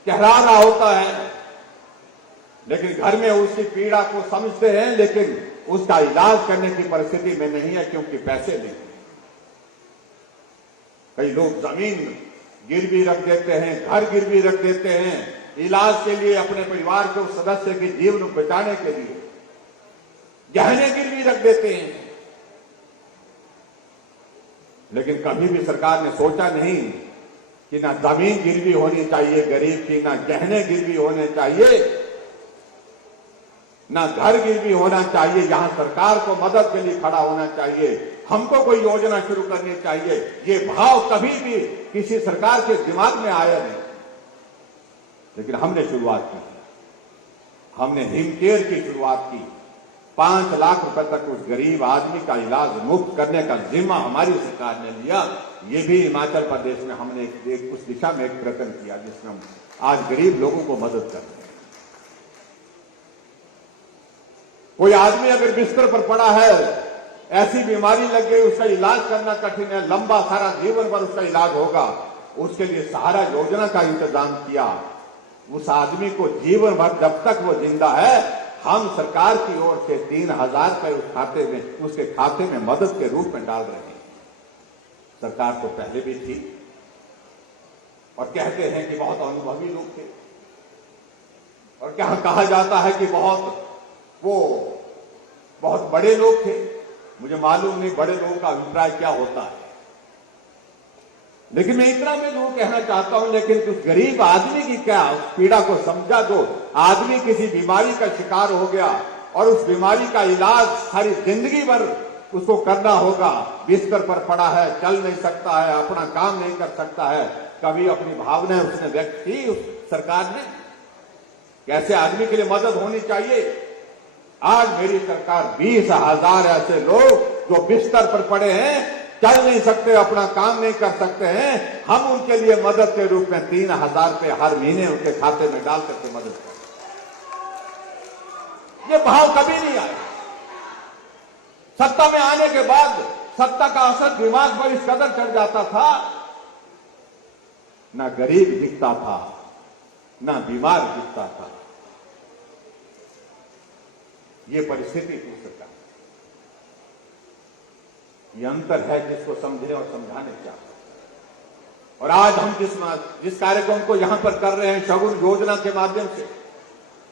कहरा रहा होता है, लेकिन घर में उसकी पीड़ा को समझते हैं, लेकिन उसका इलाज करने की परिस्थिति में नहीं है, क्योंकि पैसे नहीं। कई लोग जमीन गिरवी रख देते हैं, घर गिरवी रख देते हैं, इलाज के लिए, अपने परिवार के उस सदस्य के जीवन को बचाने के लिए गहने गिरवी रख देते हैं। लेकिन कभी भी सरकार ने सोचा नहीं कि ना जमीन गिरवी होनी चाहिए गरीब की, ना गहने गिरवी होने चाहिए, ना घर गिरवी होना चाहिए। यहां सरकार को मदद के लिए खड़ा होना चाहिए, हमको कोई योजना शुरू करनी चाहिए। ये भाव कभी भी किसी सरकार के दिमाग में आया नहीं, लेकिन हमने शुरुआत की, हमने हिमकेयर की शुरुआत की। 5 लाख रुपए तक उस गरीब आदमी का इलाज मुफ्त करने का जिम्मा हमारी सरकार ने लिया। ये भी हिमाचल प्रदेश में हमने उस दिशा में एक प्रयत्न किया जिसमें हम आज गरीब लोगों को मदद कर रहे हैं। कोई आदमी अगर बिस्तर पर पड़ा है, ऐसी बीमारी लग गई, उसका इलाज करना कठिन है, लंबा सारा जीवन भर उसका इलाज होगा, उसके लिए सहारा योजना का इंतजाम किया। उस आदमी को जीवन भर जब तक वो जिंदा है, हम सरकार की ओर से 3,000 रुपए उसके खाते में मदद के रूप में डाल रहे हैं। सरकार तो पहले भी थी और कहते हैं कि बहुत अनुभवी लोग थे, और क्या कहा जाता है कि बहुत बड़े लोग थे। मुझे मालूम नहीं बड़े लोगों का अभिप्राय क्या होता है, लेकिन मैं इतना मैं जो कहना चाहता हूं, लेकिन कुछ गरीब आदमी की क्या पीड़ा को समझा दो। आदमी किसी बीमारी का शिकार हो गया और उस बीमारी का इलाज सारी जिंदगी भर उसको करना होगा, बिस्तर पर पड़ा है, चल नहीं सकता है, अपना काम नहीं कर सकता है। कभी अपनी भावनाएं उसने व्यक्त की उस सरकार ने, कैसे आदमी के लिए मदद होनी चाहिए। आज मेरी सरकार 20,000 ऐसे लोग जो बिस्तर पर पड़े हैं, चल नहीं सकते, अपना काम नहीं कर सकते हैं, हम उनके लिए मदद के रूप में 3,000 रुपए हर महीने उनके खाते में डाल करके मदद करें। ये भाव कभी नहीं आया। सत्ता में आने के बाद सत्ता का असर दिमाग पर इस कदर चढ़ जाता था, ना गरीब दिखता था, ना बीमार दिखता था। ये परिस्थिति थी सरकार। ये अंतर है जिसको समझने और समझाने क्या। और आज हम जिस कार्यक्रम को यहां पर कर रहे हैं शगुन योजना के माध्यम से,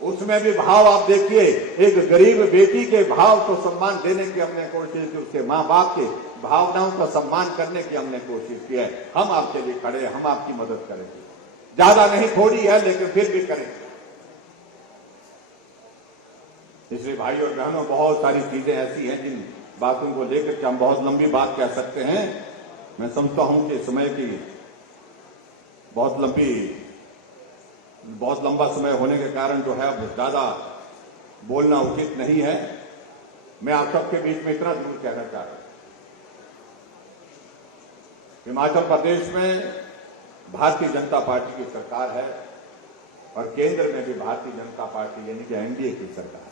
उसमें भी भाव आप देखिए, एक गरीब बेटी के भाव को सम्मान देने की हमने कोशिश की, उसके मां बाप के भावनाओं का सम्मान करने की हमने कोशिश की है। हम आपके लिए खड़े हैं, हम आपकी मदद करेंगे, ज्यादा नहीं थोड़ी है लेकिन फिर भी करेंगे। इसलिए भाई और बहनों, बहुत सारी चीजें ऐसी हैं जिन बातों को लेकर के हम बहुत लंबी बात कह सकते हैं। मैं समझता हूं कि समय की बहुत लंबा समय होने के कारण जो है अब ज्यादा बोलना उचित नहीं है। मैं आप सबके बीच में इतना जरूर कहना चाह रहा हूं, हिमाचल प्रदेश में भारतीय जनता पार्टी की सरकार है और केंद्र में भी भारतीय जनता पार्टी यानी कि एनडीए की सरकार है।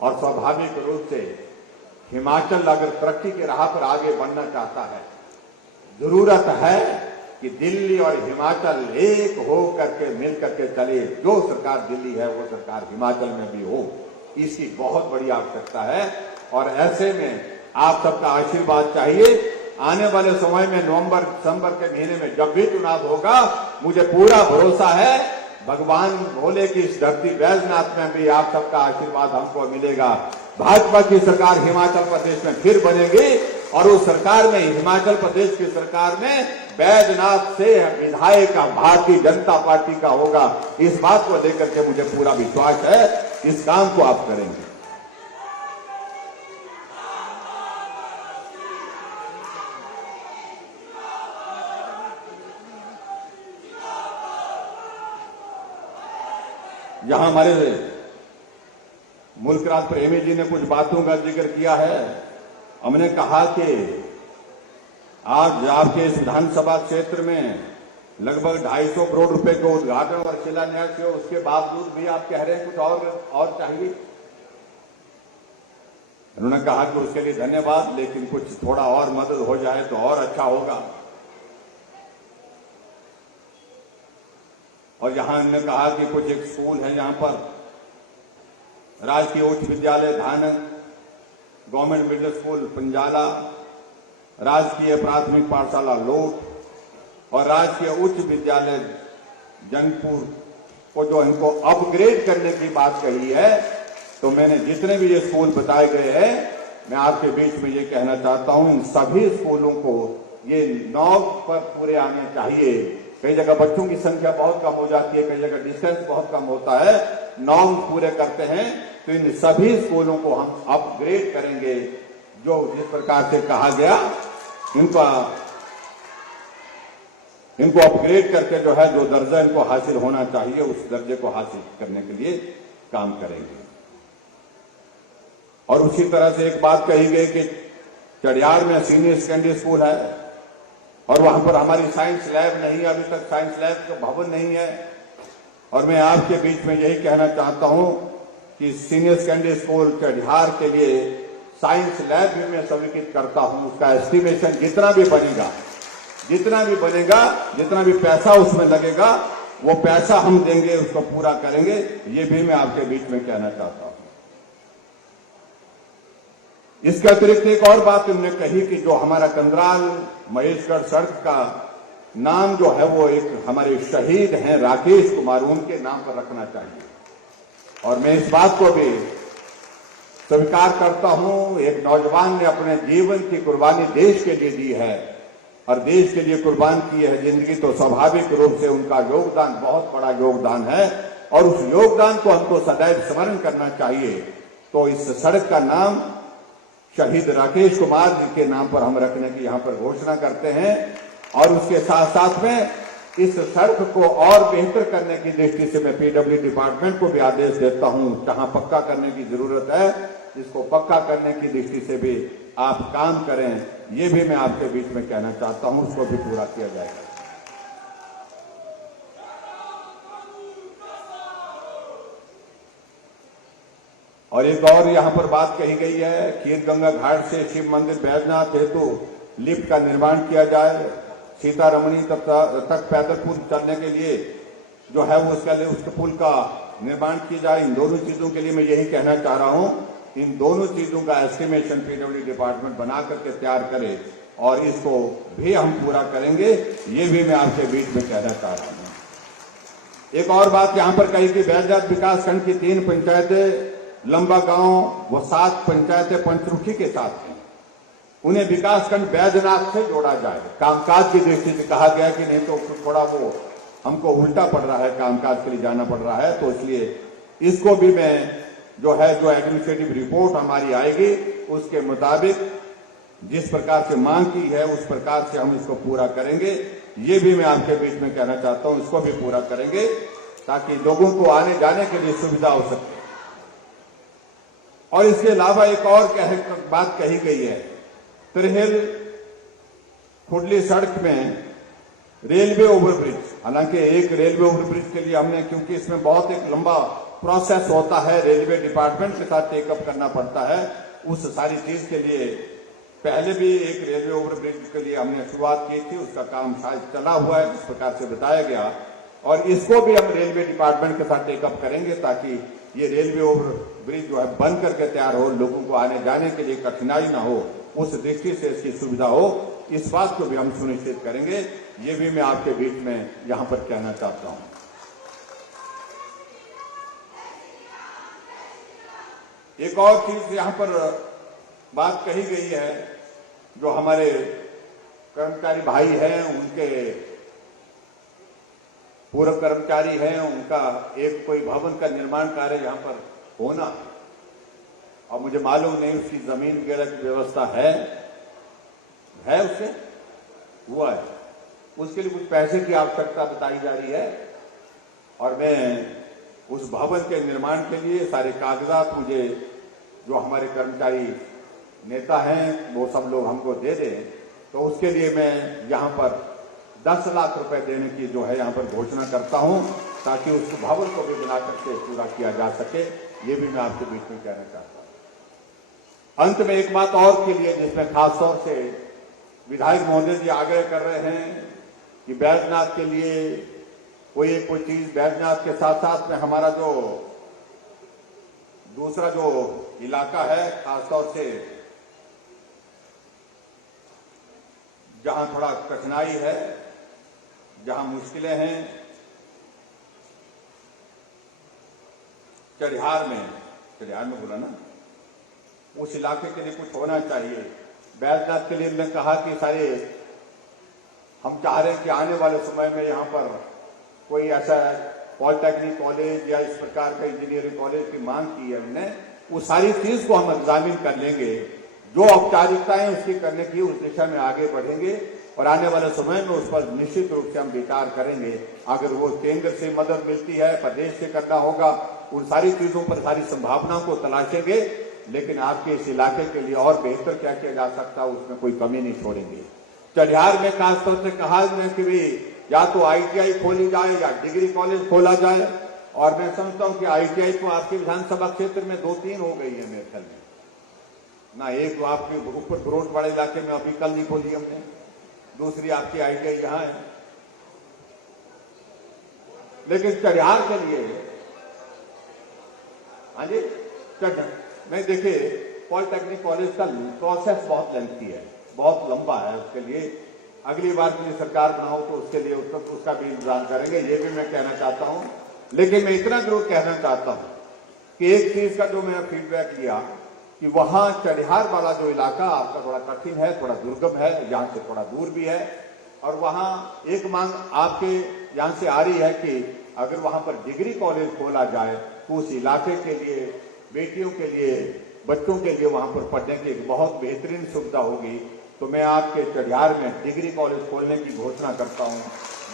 और स्वाभाविक रूप से हिमाचल अगर तरक्की के राह पर आगे बढ़ना चाहता है, जरूरत है कि दिल्ली और हिमाचल एक हो करके मिल करके चले। जो सरकार दिल्ली है वो सरकार हिमाचल में भी हो, इसकी बहुत बड़ी आवश्यकता है। और ऐसे में आप सबका आशीर्वाद चाहिए। आने वाले समय में नवंबर दिसंबर के महीने में जब भी चुनाव होगा, मुझे पूरा भरोसा है भगवान भोले की इस धरती बैजनाथ में भी आप सबका आशीर्वाद हमको मिलेगा। भाजपा की सरकार हिमाचल प्रदेश में फिर बनेगी और उस सरकार में, हिमाचल प्रदेश की सरकार में बैजनाथ से विधायक का भारतीय जनता पार्टी का होगा। इस बात को लेकर के मुझे पूरा विश्वास है, इस काम को आप करेंगे। यहां हमारे मुल्क राज प्रेमी जी ने कुछ बातों का जिक्र किया है। हमने कहा कि आज आपके इस विधानसभा क्षेत्र में लगभग 250 करोड़ रुपए के उद्घाटन और शिलान्यास हुए, उसके बावजूद भी आप कह रहे हैं कुछ और चाहिए। उन्होंने कहा कि उसके लिए धन्यवाद, लेकिन कुछ थोड़ा और मदद हो जाए तो और अच्छा होगा। और यहां हमने कहा कि कुछ एक स्कूल है यहां पर, राजकीय उच्च विद्यालय धानक, गवर्नमेंट मिडिल स्कूल पंजाला, राजकीय प्राथमिक पाठशाला लोट और राजकीय उच्च विद्यालय जंगपुर को जो इनको अपग्रेड करने की बात कही है, तो मैंने जितने भी ये स्कूल बताए गए हैं, मैं आपके बीच में ये कहना चाहता हूं, इन सभी स्कूलों को ये 9 पर पूरे आने चाहिए। कई जगह बच्चों की संख्या बहुत कम हो जाती है, कई जगह डिस्टेंस बहुत कम होता है, 9 पूरे करते हैं तो इन सभी स्कूलों को हम अपग्रेड करेंगे। जो जिस प्रकार से कहा गया, इनको अपग्रेड करके जो है जो दर्जा इनको हासिल होना चाहिए, उस दर्जे को हासिल करने के लिए काम करेंगे। और उसी तरह से एक बात कही गई कि चढ़ियार में सीनियर सेकेंडरी स्कूल है और वहां पर हमारी साइंस लैब नहीं है, अभी तक साइंस लैब का भवन नहीं है। और मैं आपके बीच में यही कहना चाहता हूं कि सीनियर सेकेंडरी स्कूल चढ़ियार के लिए साइंस लैब भी मैं स्वीकृत करता हूं। उसका एस्टिमेशन जितना भी बनेगा, जितना भी पैसा उसमें लगेगा, वो पैसा हम देंगे, उसको पूरा करेंगे। ये भी मैं आपके बीच में कहना चाहता हूं। इसके अतिरिक्त एक और बात उन्होंने कही कि जो हमारा कंदराल महेशगढ़ सड़क का नाम जो है वो एक हमारे शहीद हैं राकेश कुमार, उनके नाम पर रखना चाहिए। और मैं इस बात को भी स्वीकार करता हूं, एक नौजवान ने अपने जीवन की कुर्बानी देश के लिए दी है और देश के लिए कुर्बान की है जिंदगी, तो स्वाभाविक रूप से उनका योगदान बहुत बड़ा योगदान है और उस योगदान को हमको सदैव स्मरण करना चाहिए। तो इस सड़क का नाम शहीद राकेश कुमार जी के नाम पर हम रखने की यहां पर घोषणा करते हैं। और उसके साथ साथ में इस सड़क को और बेहतर करने की दृष्टि से मैं पीडब्ल्यू डिपार्टमेंट को भी आदेश देता हूं, जहां पक्का करने की जरूरत है, इसको पक्का करने की दृष्टि से भी आप काम करें। ये भी मैं आपके बीच में कहना चाहता हूं, उसको भी पूरा किया जाएगा। और एक और यहां पर बात कही गई है, खीर गंगा घाट से शिव मंदिर बैजनाथ हेतु लिफ्ट का निर्माण किया जाए, सीतारमणी तक पैदल पुल चलने के लिए जो है वो उसके पुल का निर्माण किया जाए। इन दोनों चीजों के लिए मैं यही कहना चाह रहा हूं, इन दोनों चीजों का एस्टिमेशन पीडब्ल्यू डिपार्टमेंट बना करके तैयार करे और इसको भी हम पूरा करेंगे। ये भी मैं आपके बीच में कहना चाह रहा हूं। एक और बात यहां पर कही कि बैजनाथ विकासखंड की 3 पंचायतें लंबा गांव व 7 पंचायतें पंचरुखी के साथ हैं, उन्हें विकासखंड बैजनाथ से जोड़ा जाए। कामकाज की दृष्टि से कहा गया कि नहीं तो थोड़ा वो हमको उल्टा पड़ रहा है, कामकाज के लिए जाना पड़ रहा है, तो इसलिए इसको भी मैं जो एडमिनिस्ट्रेटिव रिपोर्ट हमारी आएगी उसके मुताबिक जिस प्रकार से मांग की है उस प्रकार से हम इसको पूरा करेंगे। ये भी मैं आपके बीच में कहना चाहता हूं, इसको भी पूरा करेंगे ताकि लोगों को आने जाने के लिए सुविधा हो सके। और इसके अलावा एक और बात कही गई है, त्रिहिल खुडली सड़क में रेलवे ओवरब्रिज, हालांकि एक रेलवे ओवरब्रिज के लिए हमने, क्योंकि इसमें बहुत एक लंबा प्रोसेस होता है, रेलवे डिपार्टमेंट के साथ टेकअप करना पड़ता है, उस सारी चीज के लिए पहले भी एक रेलवे ओवरब्रिज के लिए हमने शुरुआत की थी, उसका काम शायद चला हुआ है जिस प्रकार से बताया गया। और इसको भी हम रेलवे डिपार्टमेंट के साथ टेकअप करेंगे ताकि ये रेलवे ओवरब्रिज जो है बन करके तैयार हो, लोगों को आने जाने के लिए कठिनाई ना हो, उस दृष्टि से इसकी सुविधा हो, इस बात को भी हम सुनिश्चित करेंगे। ये भी मैं आपके बीच में यहां पर कहना चाहता हूं। एक और चीज यहां पर बात कही गई है, जो हमारे कर्मचारी भाई हैं, उनके पूर्व कर्मचारी हैं, उनका एक कोई भवन का निर्माण कार्य यहां पर होना है और मुझे मालूम नहीं उसकी जमीन वगैरह की व्यवस्था है उससे हुआ है, उसके लिए कुछ पैसे की आवश्यकता बताई जा रही है और मैं उस भवन के निर्माण के लिए सारे कागजात मुझे जो हमारे कर्मचारी नेता हैं वो सब लोग हमको दे दें, तो उसके लिए मैं यहां पर 10 लाख रुपए देने की जो है यहां पर घोषणा करता हूं ताकि उस भवन को भी बना करके पूरा किया जा सके। ये भी मैं आपके बीच में कहना चाहता हूं। अंत में एक बात और के लिए जिसमें खासतौर से विधायक महोदय जी आग्रह कर रहे हैं कि बैजनाथ के लिए कोई चीज, बैजनाथ के साथ साथ में हमारा जो दूसरा जो इलाका है, खासतौर से जहां थोड़ा कठिनाई है, जहां मुश्किलें हैं, चढ़ियार में बोला ना, उस इलाके के लिए कुछ होना चाहिए। बैजनाथ के लिए मैं कहा कि सारे हम चाह रहे हैं कि आने वाले समय में यहाँ पर कोई ऐसा पॉलिटेक्निक कॉलेज या इस प्रकार का इंजीनियरिंग कॉलेज की मांग की है हमने, वो सारी चीज को हम एग्जामिन कर लेंगे, जो औपचारिकताएं उसकी करने की उस दिशा में आगे बढ़ेंगे और आने वाले समय में उस पर निश्चित रूप से हम विचार करेंगे। अगर वो केंद्र से मदद मिलती है, प्रदेश से करना होगा, उन सारी चीजों पर सारी संभावनाओं को तलाशेंगे, लेकिन आपके इस इलाके के लिए और बेहतर क्या किया जा सकता है उसमें कोई कमी नहीं छोड़ेंगे। चढ़ियार में खासतौर से कहा है कि भाई या तो आईटीआई खोली जाए या डिग्री कॉलेज खोला जाए, और मैं समझता हूं कि आईटीआई तो आपके विधानसभा क्षेत्र में 2-3 हो गई है मेरे ख्याल में ना। एक तो आपके ऊपर बरोट वाले इलाके में अभी कल नहीं खोली हमने, दूसरी आपकी आईटीआई यहां है। लेकिन चढ़ियार के लिए हाँ जी नहीं, देखिए पॉलिटेक्निक कॉलेज का प्रोसेस बहुत लेंथी है, बहुत लंबा है। उसके लिए अगली बार की सरकार बनाओ तो उसके लिए उसका भी इंतजाम करेंगे, ये भी मैं कहना चाहता हूं। लेकिन मैं इतना जरूर कहना चाहता हूं कि एक चीज का जो मैं फीडबैक लिया कि वहां चढ़ियार वाला जो इलाका आपका थोड़ा कठिन है, थोड़ा दुर्गम है, यहां से थोड़ा दूर भी है, और वहां एक मांग आपके यहां से आ रही है कि अगर वहां पर डिग्री कॉलेज खोला जाए तो उस इलाके के लिए, बेटियों के लिए, बच्चों के लिए वहां पर पढ़ने की एक बहुत बेहतरीन सुविधा होगी। तो मैं आपके चढ़ियार में डिग्री कॉलेज खोलने की घोषणा करता हूं।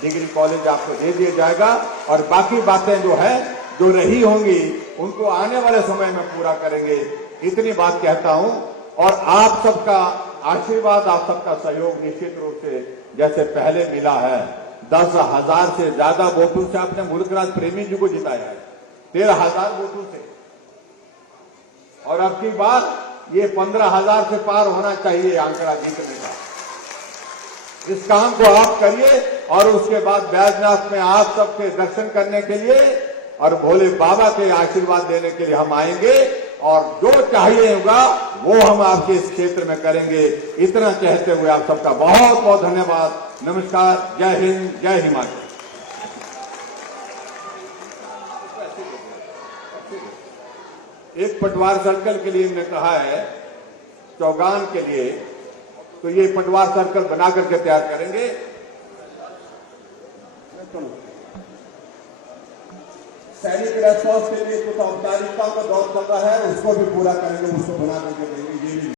डिग्री कॉलेज आपको दे दिया जाएगा और बाकी बातें जो है, जो रही होंगी, उनको आने वाले समय में पूरा करेंगे, इतनी बात कहता हूं। और आप सबका आशीर्वाद, आप सबका सहयोग निश्चित रूप से जैसे पहले मिला है, 10,000 से ज्यादा वोटों से आपने मुल्कराज प्रेमी जी को जिताया है, 13,000 वोटों से, और अब की बार ये 15,000 से पार होना चाहिए आंकड़ा जीतने का। इस काम को आप करिए और उसके बाद बैजनाथ में आप सबके दर्शन करने के लिए और भोले बाबा के आशीर्वाद देने के लिए हम आएंगे, और जो चाहिए होगा वो हम आपके इस क्षेत्र में करेंगे। इतना कहते हुए आप सबका बहुत बहुत धन्यवाद। नमस्कार, जय हिंद, जय हिमाचल। एक पटवार सर्कल के लिए हमने कहा है, चौगान के लिए, तो ये पटवार सर्कल बना करके तैयार करेंगे। सैनिक रेस्पॉन्स के लिए कुछ औपचारिकताओं का दौर चल रहा है, उसको भी पूरा करेंगे, उसको बना करके देंगे। ये भी